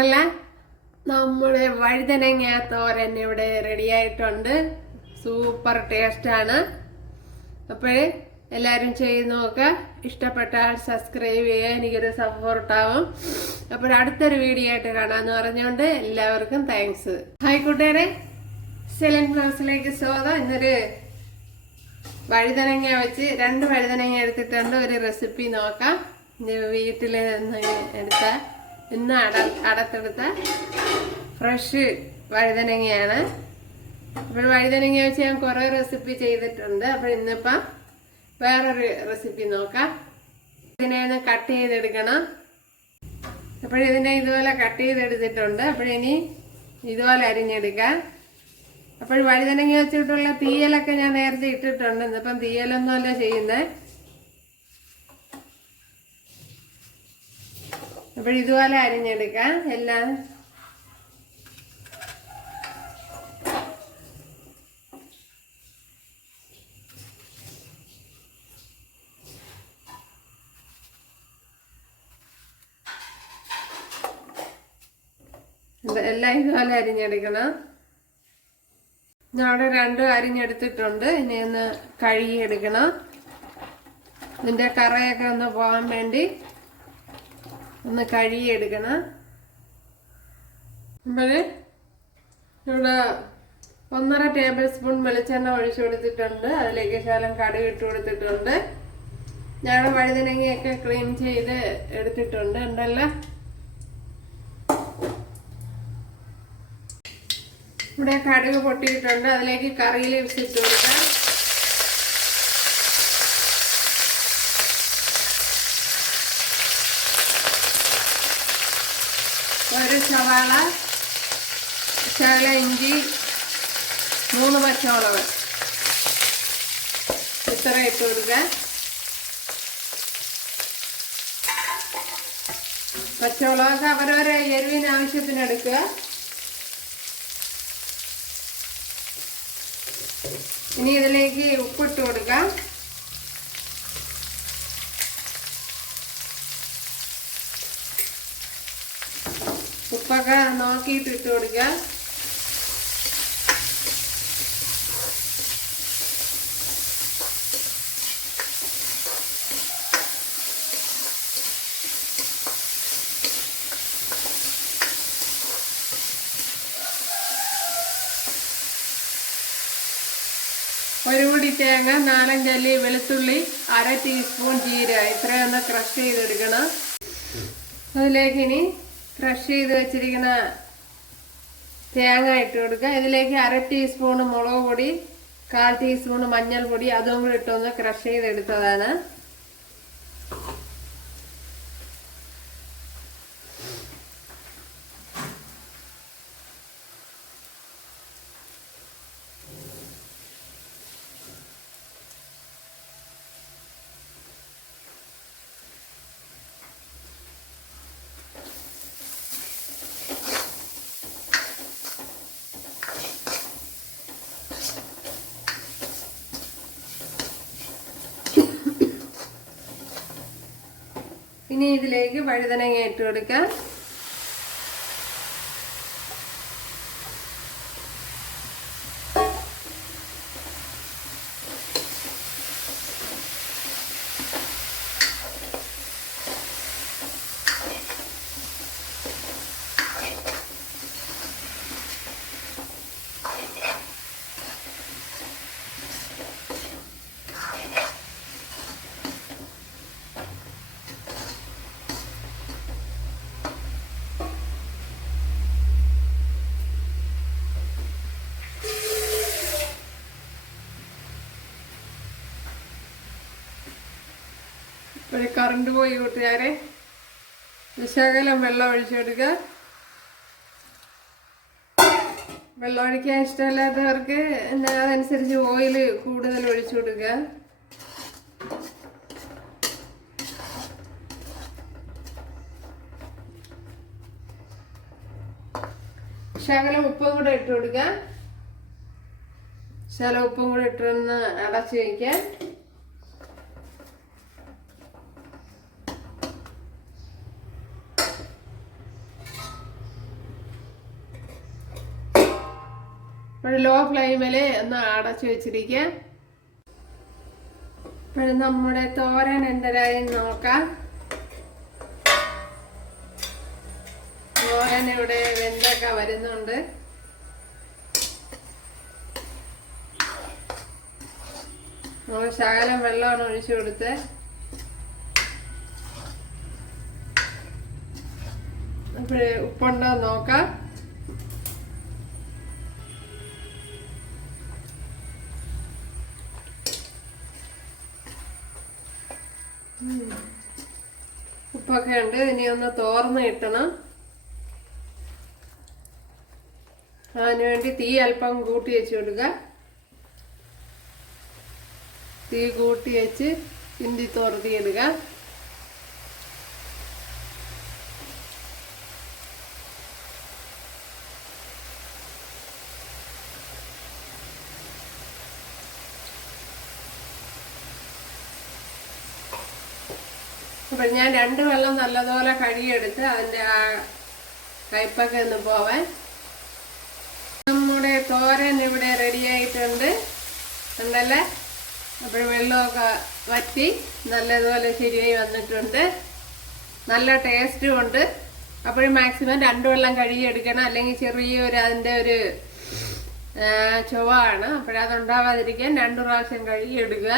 അല്ല നമ്മുടെ വഴുതനങ്ങ തോരൻ ഇവിടെ റെഡിയായിട്ടുണ്ട് സൂപ്പർ ടേസ്റ്റാണ് അപ്പോഴേ എല്ലാവരും ചെയ്ത് നോക്കുക ഇഷ്ടപ്പെട്ടാൽ സബ്സ്ക്രൈബ് ചെയ്യുക എനിക്കൊരു സപ്പോർട്ടാവും അപ്പോൾ അടുത്തൊരു വീഡിയോ ആയിട്ട് കാണാമെന്ന് പറഞ്ഞുകൊണ്ട് എല്ലാവർക്കും താങ്ക്സ് ഹായ് കൂട്ടുകാരെ. സെലൻ ക്ലാസ്സിലേക്ക് സ്വാഗതം. ഇന്നൊരു വഴുതനങ്ങ വെച്ച് രണ്ട് വഴുതനങ്ങ എടുത്തിട്ടുണ്ട്. ഒരു റെസിപ്പി നോക്കാം. വീട്ടിൽ നിന്ന് എടുത്ത ഇന്ന് അട അടത്തെടുത്ത ഫ്രഷ് വഴുതനങ്ങയാണ്. അപ്പോൾ വഴുതനങ്ങ വെച്ച് ഞാൻ കുറേ റെസിപ്പി ചെയ്തിട്ടുണ്ട്. അപ്പോൾ ഇന്നിപ്പം വേറൊരു റെസിപ്പി നോക്കാം. ഇതിനെ ഒന്ന് കട്ട് ചെയ്തെടുക്കണം. അപ്പോൾ ഇതിനെ ഇതുപോലെ കട്ട് ചെയ്തെടുത്തിട്ടുണ്ട്. അപ്പോഴിനി ഇതുപോലെ അരിഞ്ഞെടുക്കാം അപ്പോൾ വഴുതനങ്ങ വെച്ചിട്ടുള്ള തീയലൊക്കെ ഞാൻ നേരത്തെ ഇട്ടിട്ടുണ്ട്. ഇന്നിപ്പം തീയലൊന്നും അല്ല ചെയ്യുന്നത്. അപ്പോൾ ഇതുപോലെ അരിഞ്ഞെടുക്കാം. എല്ലാം എല്ലാം ഇതുപോലെ അരിഞ്ഞെടുക്കണം. അവിടെ രണ്ടും അരിഞ്ഞെടുത്തിട്ടുണ്ട്. ഇനി ഒന്ന് കഴുകിയെടുക്കണം. ഇതിന്റെ കറയൊക്കെ ഒന്ന് പോകാൻ വേണ്ടി ഒന്ന് കഴുകിയെടുക്കണം. അപ്പോൾ ഇവിടെ ഒന്നര ടേബിൾ സ്പൂൺ വെളിച്ചെണ്ണ ഒഴിച്ചു കൊടുത്തിട്ടുണ്ട്. അതിലേക്ക് ശകലം കടുക് ഇട്ട് കൊടുത്തിട്ടുണ്ട്. ഞാൻ വഴുതനങ്ങയൊക്കെ ക്ലീൻ ചെയ്ത് എടുത്തിട്ടുണ്ട്. ഉണ്ടല്ലോ. ഇവിടെ കടുക് പൊട്ടിയിട്ടുണ്ട്. അതിലേക്ക് കറിയിൽ വിശിച്ചു കൊടുക്കാം. ഒരു സവാള ശകല ഇഞ്ചി മൂന്ന് പച്ചമുളക്. ഇത്ര ഇട്ട് കൊടുക്കുക. പച്ചമുളകൊക്കെ അവരവരെ എരിവിന് ആവശ്യത്തിന് എടുക്കുക. ഇനി ഇതിലേക്ക് ഉപ്പിട്ട് കൊടുക്കാം. ഉപ്പൊക്കെ നോക്കിയിട്ട് ഇട്ട് കൊടുക്കുക. ഒരു കൂടി തേങ്ങ നാലഞ്ചല്ലി വെളുത്തുള്ളി അര ടീസ്പൂൺ ജീര ഇത്രയൊന്ന് ക്രഷ് ചെയ്തെടുക്കണം. അതിലേക്ക് ഇനി ക്രഷ് ചെയ്ത് വെച്ചിരിക്കുന്ന തേങ്ങ ഇട്ട് കൊടുക്കുക. ഇതിലേക്ക് അര ടീസ്പൂണ് മുളക് പൊടി കാൽ ടീസ്പൂൺ മഞ്ഞൾപ്പൊടി അതും കൂടി ഇട്ടൊന്ന് ക്രഷ് ചെയ്തെടുത്തതാണ്. ഇനി ഇതിലേക്ക് വഴുതനങ്ങ ഇട്ട് കൊടുക്കാം. ഒരു കറണ്ട് പോയി കൂട്ടുകാരെ. വിശകലം വെള്ളം ഒഴിച്ചെടുക്കുക വെള്ളം ഒഴിക്കാൻ ഇഷ്ടമില്ലാത്തവർക്ക് എന്താ അതനുസരിച്ച് ഓയിൽ കൂടുതൽ ഒഴിച്ചു കൊടുക്കുക ശകലം ഉപ്പും കൂടെ ഇട്ട് കൊടുക്കുക ശകലം ഉപ്പും കൂടെ ഇട്ടൊന്ന് അടച്ചു വയ്ക്കാം അപ്പോൾ ലോ ഫ്ലെയിമിൽ ഒന്ന് അടച്ചു വെച്ചിരിക്കുക അപ്പോൾ നമ്മുടെ തോരൻ എന്തരായി നോക്കാം. തോരൻ ഇവിടെ വെന്തൊക്കെ വരുന്നുണ്ട്. നമ്മൾ ശകലം വെള്ളമാണ് ഒഴിച്ചു കൊടുത്ത്. അപ്പോഴേ ഉപ്പുണ്ടോ നോക്കാം. ഉപ്പൊക്കെ ഉണ്ട്. ഇനി ഒന്ന് തോർന്ന് കിട്ടണം. അതിനുവേണ്ടി തീ അല്പം കൂട്ടി വെച്ച് കൊടുക്കുക. തീ കൂട്ടി വെച്ച് കിണ്ടി തോർത്തിയിടുക അപ്പൊ ഞാൻ രണ്ട് വെള്ളം നല്ലതുപോലെ കഴുകിയെടുത്ത് അതിന്റെ ആ കയ്പൊക്കെ ഒന്ന് പോവാൻ. നമ്മുടെ തോരൻ ഇവിടെ റെഡിയായിട്ടുണ്ട് ഉണ്ടല്ലേ അപ്പോൾ വെള്ളമൊക്കെ വറ്റി നല്ലതുപോലെ ശരിയായി വന്നിട്ടുണ്ട്. നല്ല ടേസ്റ്റും ഉണ്ട്. അപ്പോഴും മാക്സിമം രണ്ട് വെള്ളം കഴുകിയെടുക്കണം. അല്ലെങ്കിൽ ചെറിയൊരു അതിന്റെ ഒരു ചുവ ആണ്. അപ്പോഴതുണ്ടാവാതിരിക്കാൻ രണ്ട് പ്രാവശ്യം കഴുകിയെടുക്കുക.